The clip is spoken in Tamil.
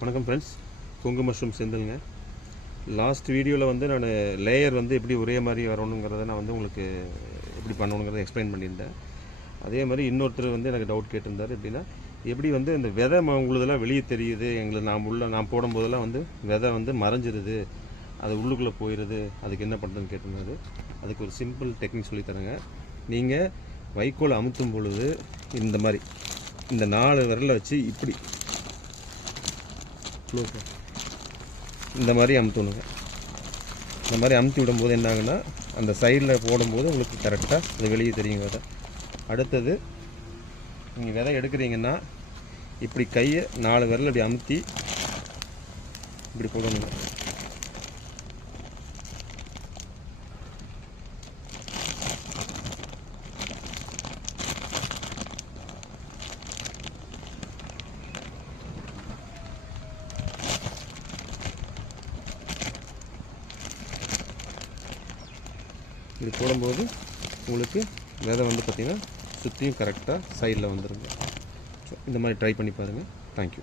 வணக்கம் ஃப்ரெண்ட்ஸ், கொங்கு மஷ்ரூம் செந்தில்ங்க. லாஸ்ட் வீடியோவில் வந்து நான் லேயர் வந்து எப்படி ஒரே மாதிரி வரணுங்கிறத நான் வந்து உங்களுக்கு எப்படி பண்ணணுங்கிறத எக்ஸ்பிளைன் பண்ணியிருந்தேன். அதே மாதிரி இன்னொருத்தர் வந்து எனக்கு டவுட் கேட்டிருந்தார். எப்படின்னா, எப்படி வந்து இந்த விதை உங்களுதெல்லாம் வெளியே தெரியுது, எங்களுக்கு நான் போடும்போதெல்லாம் வந்து விதை வந்து மறைஞ்சிருது, அது உள்ளுக்குள்ளே போயிடுது, அதுக்கு என்ன பண்ணுறதுன்னு கேட்டிருந்தாரு. அதுக்கு ஒரு சிம்பிள் டெக்னிக் சொல்லித்தரேங்க. நீங்கள் வைக்கோல் அமுத்தும் பொழுது இந்த மாதிரி இந்த 4 விரலை வச்சு இப்படி இந்த மாதிரி அமுத்தணுங்க. இந்த மாதிரி அமுத்தி விடும்போது என்னாகுன்னா, அந்த சைடில் போடும்போது உங்களுக்கு கரெக்டாக அது வெளியே தெரியும் விதை. அடுத்தது நீங்கள் விதை எடுக்கிறீங்கன்னா இப்படி கையை 4 விரல் அப்படி அமுத்தி இப்படி போடணுங்க. இது போடும்போது உங்களுக்கு விதை வந்து பார்த்திங்கன்னா சுற்றியும் கரெக்டாக சைடில் வந்துடுங்க. ஸோ இந்த மாதிரி ட்ரை பண்ணி பாருங்கள். தேங்க்யூ.